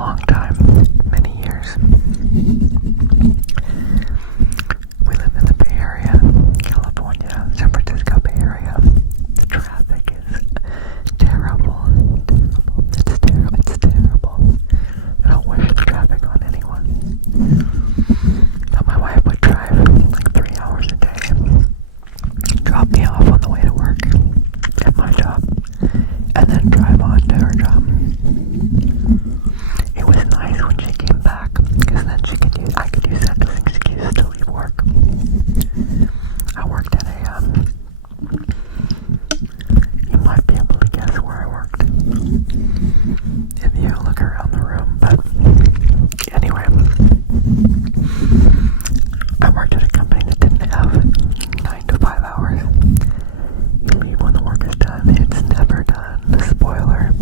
long time, many years. We live in the Bay Area, California, San Francisco Bay Area. The traffic is terrible. It's terrible. I don't wish the traffic on anyone. But my wife would drive like 3 hours a day, drop me off on the way to work at my job, and then drive on to her job. It was nice when she came back, because then I could use that as an excuse to leave work. I worked at you might be able to guess where I worked if you look around the room, but anyway, I worked at a company that didn't have 9 to 5 hours. You leave when the work is done. It's never done. Spoiler.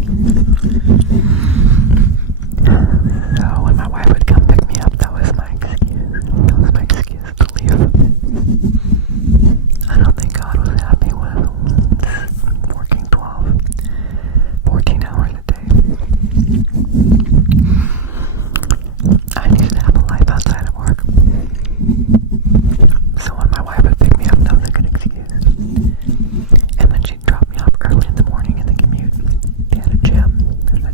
So when my wife would come pick me up, that was my excuse. That was my excuse to leave. I don't think God was happy with working 14 hours a day. I needed to have a life outside of work. So when my wife would pick me up, that was a good excuse. And then she'd drop me off early in the morning in the commute. They had a gym. There's a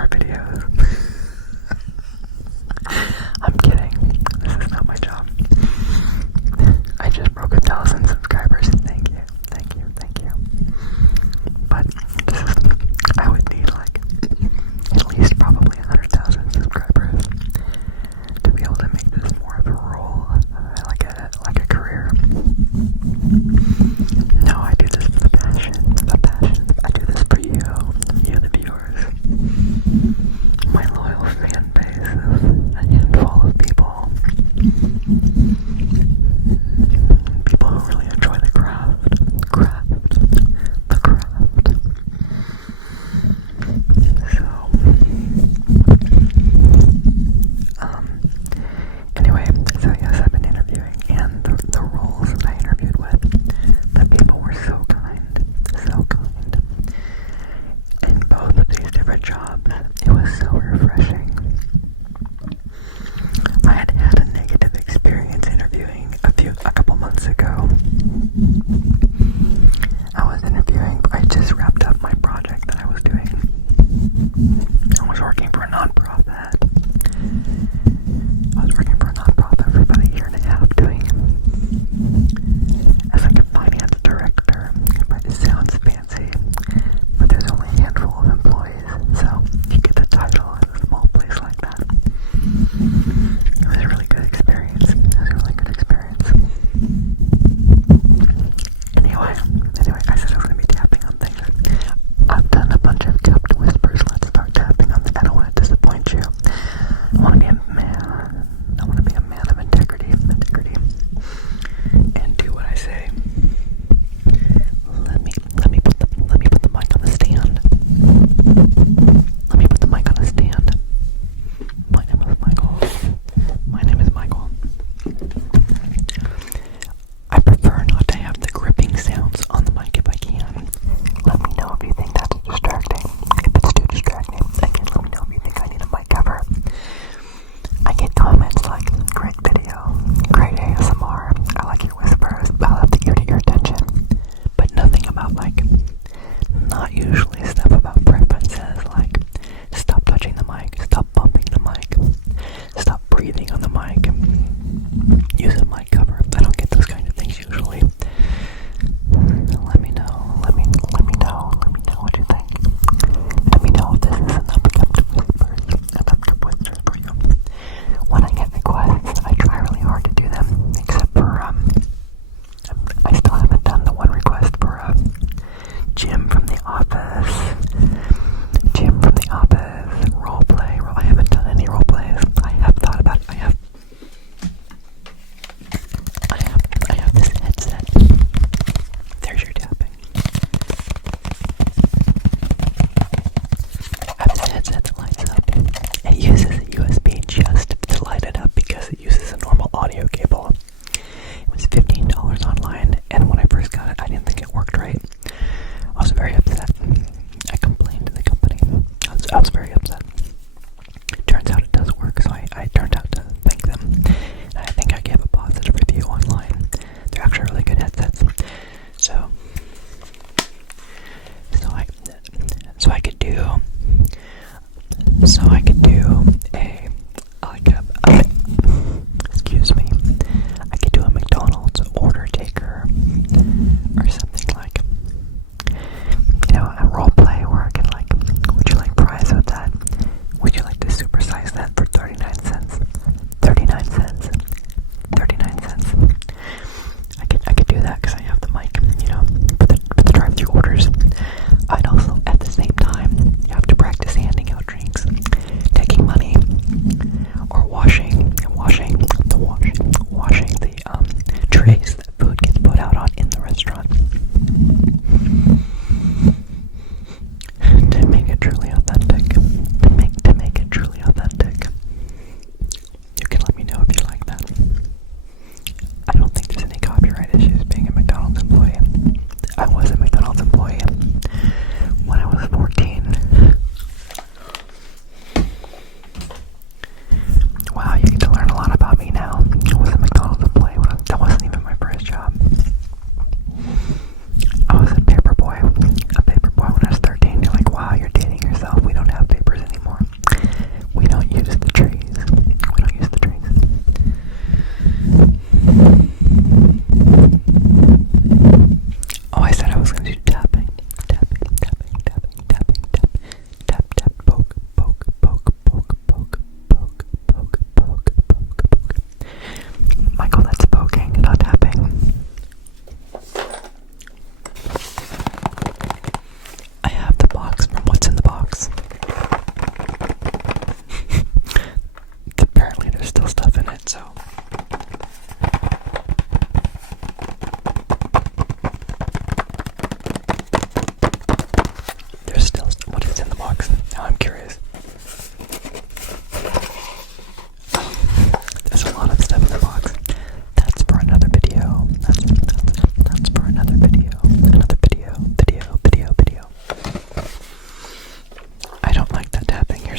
ASMR videos. I'm kidding. This is not my job. I just broke 1,000 subscribers. Thank you. Thank you. Thank you. But this is, I would need like at least probably 100,000 subscribers to be able to make this more of a role, like a career. No, I do this for the passion. I do this for you, the viewers. My loyal fan base of a handful of people. People who really enjoy the craft. So, anyway, so yes, I've been interviewing, and the roles that I interviewed with, the people were so kind. In both of these different jobs, it was so refreshing. I had a negative experience interviewing a couple months ago. I was interviewing, I just wrapped up my project that I was doing. I was working for a nonprofit. For about a year and a half doing as like a finance director. It sounds fancy, but there's only a handful of employees, so you get the title in a small place like that. It was a really good experience. Anyway, I said I was going to be tapping on things. I've done a bunch of tapped whispers. Let's start tapping on them. I don't want to disappoint you. I want to be a man. I want to be a man of integrity, and do what I say. Let me put the mic on the stand. My name is Michael. I prefer not to have the gripping sounds on the mic if I can. Let me know if you think that's distracting. If it's too distracting, again, let me know if you think I need a mic cover. I get comments like, great video, great ASMR, I like your whispers, I'll have to give it your attention. But nothing about like, not usually stuff about preferences, like stop touching the mic, stop bumping the mic, stop breathing on the mic, use a mic cover. I don't get those kind of things usually. Let me know what you think. Let me know if this is enough kept whispers for you. When I get requests, I try really hard to do them, except for, I still haven't done the one request for, Jim from the office, roleplay. I haven't done any roleplays. I have thought about it. I have this headset. There's your tapping. I have this headset that lights up. It uses a USB just to light it up because it uses a normal audio cable. It was $15 online, and when I first got it, I didn't think it worked right. I was very upset. I complained to the company. I was very upset. Turns out it does work, so I turned out to thank them. And I think I gave a positive review online. They're actually really good headsets. So I could do excuse me. I could do a McDonald's order taker or something like, a role play where I can like, would you like fries with that? Would you like to supersize that for 39 cents? 39 cents. I could do that because I have the mic, for the drive-thru orders. I'd also, at the same time, have to practice handing out drinks, taking money,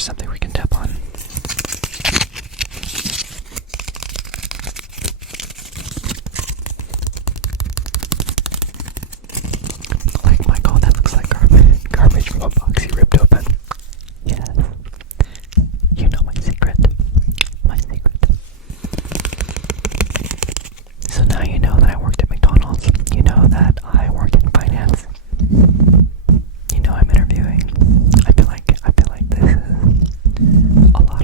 there's something we can tap on. Like, Michael, that looks like garbage from a box you ripped open. Yes. You know my secret. My secret. So now you know that I worked at McDonald's. You know that I worked in finance. You know I'm interviewing. I feel like this is a lot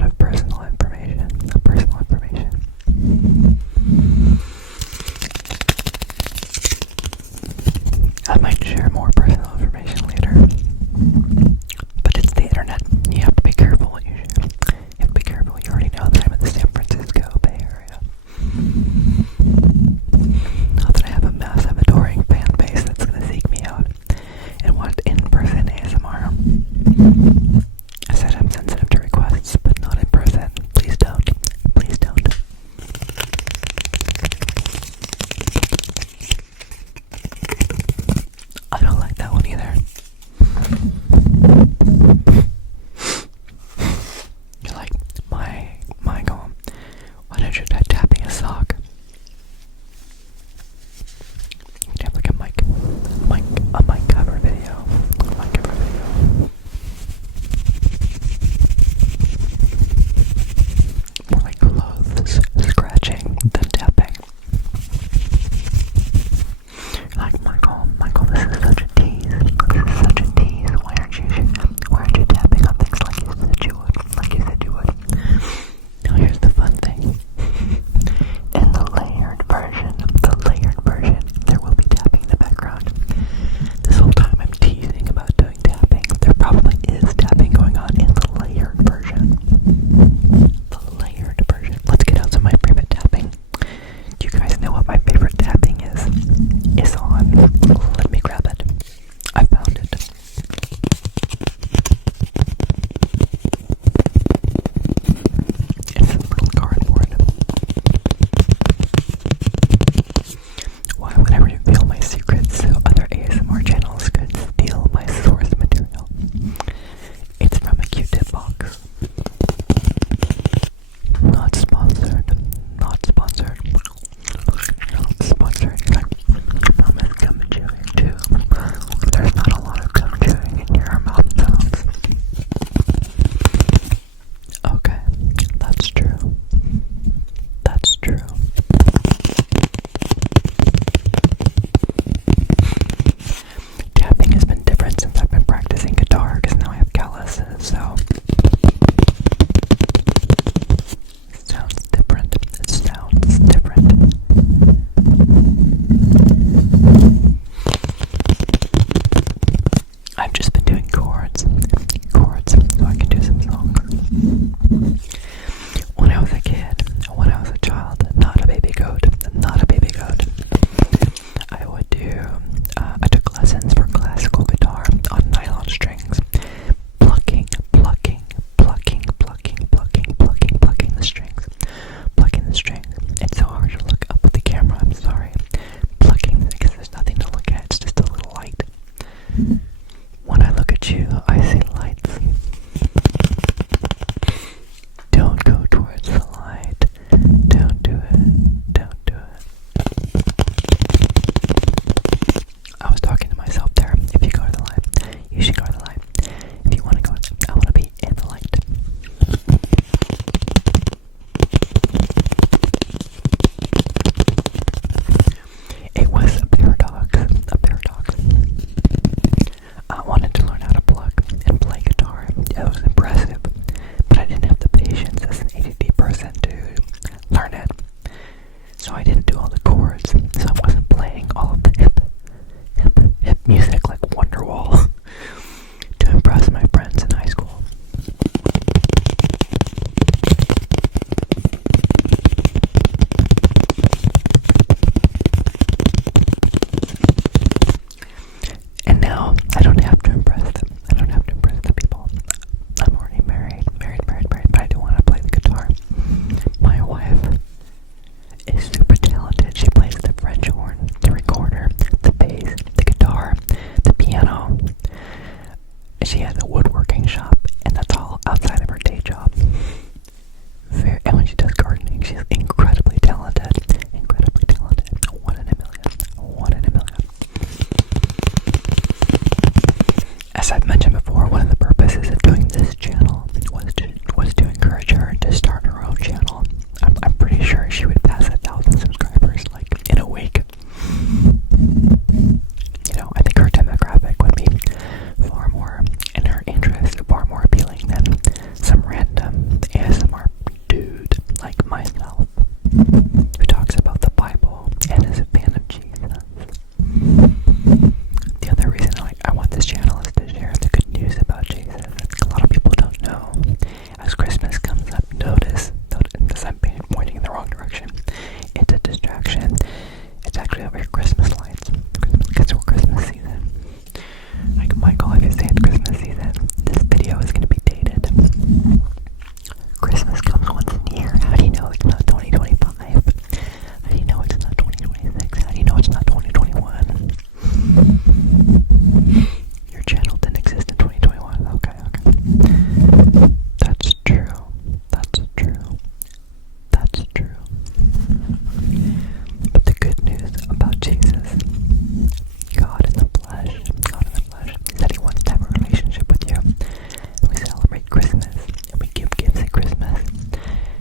Christmas, and we give gifts at Christmas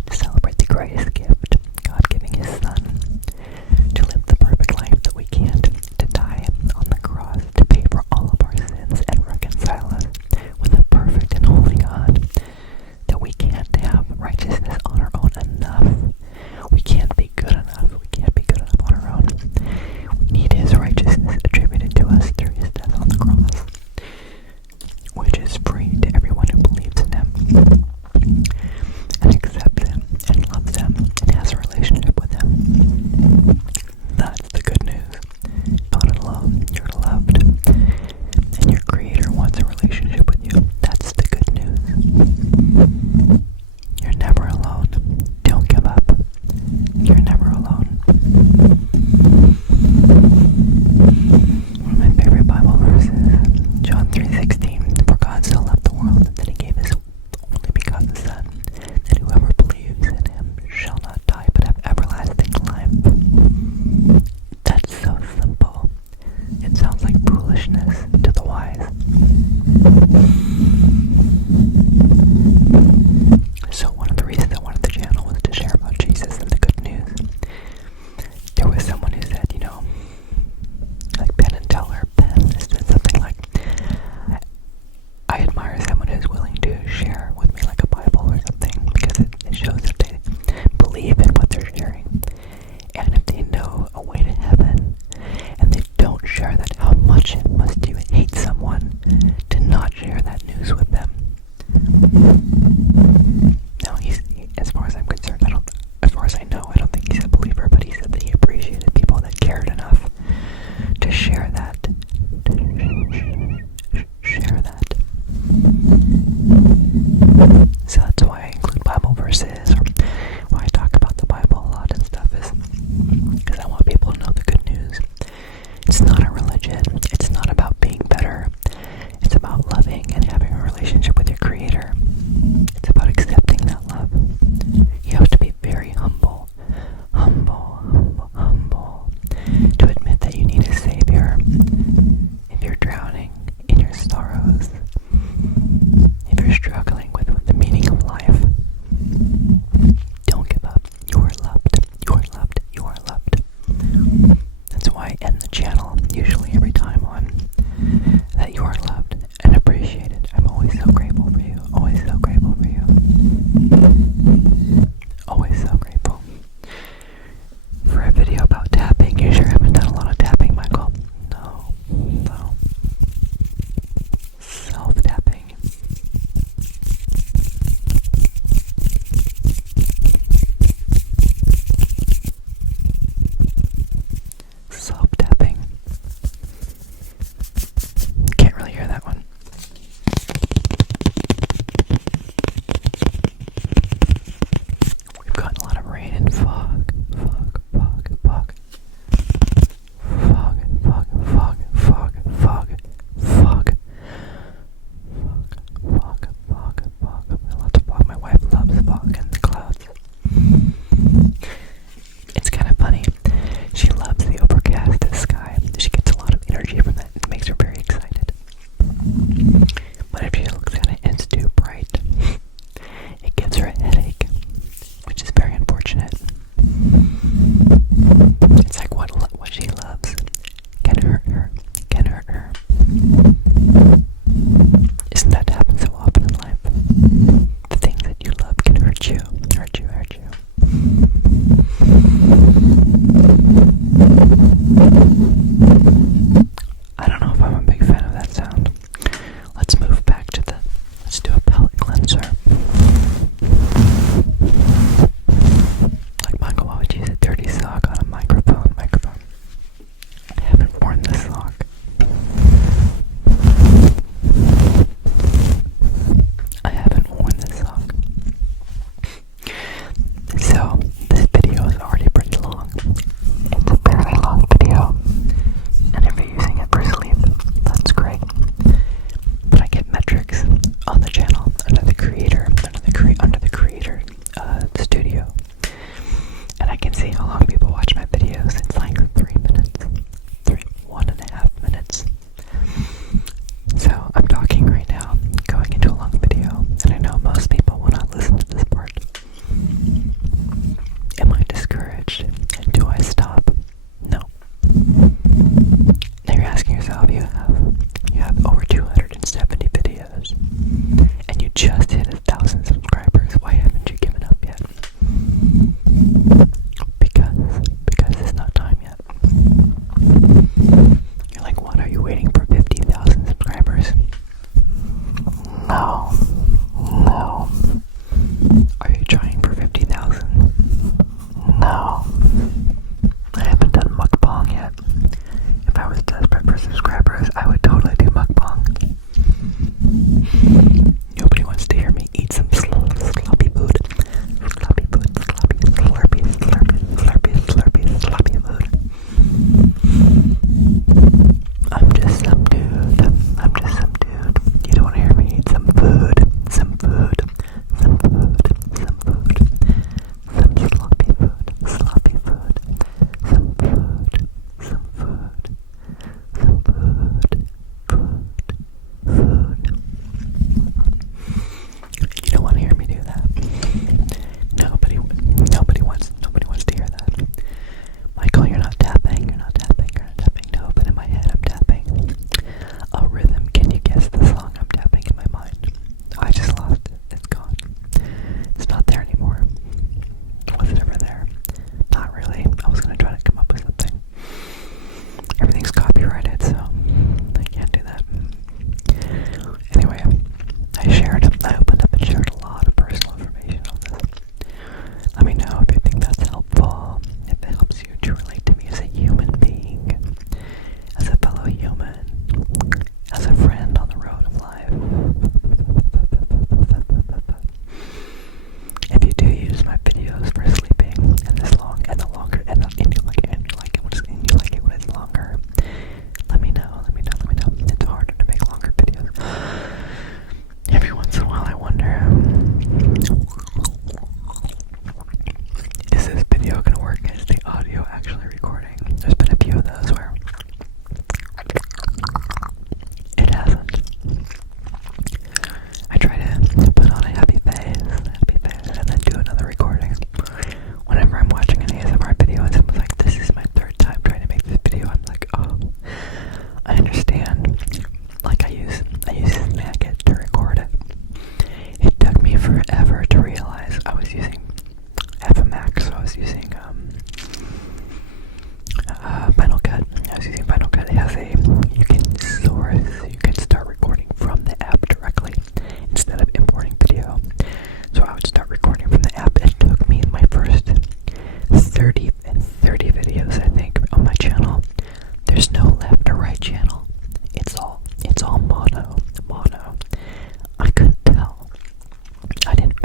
to celebrate the greatest gift, God giving His Son to live the perfect life that we can't, to die on the cross, to pay for all of our sins and reconcile us with a perfect and holy God, that we can't have righteousness on our own enough. We can't be good enough. We can't be good enough on our own. We need His righteousness attributed to us through His death on the cross, which is free to everyone who believes in Him.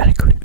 and a green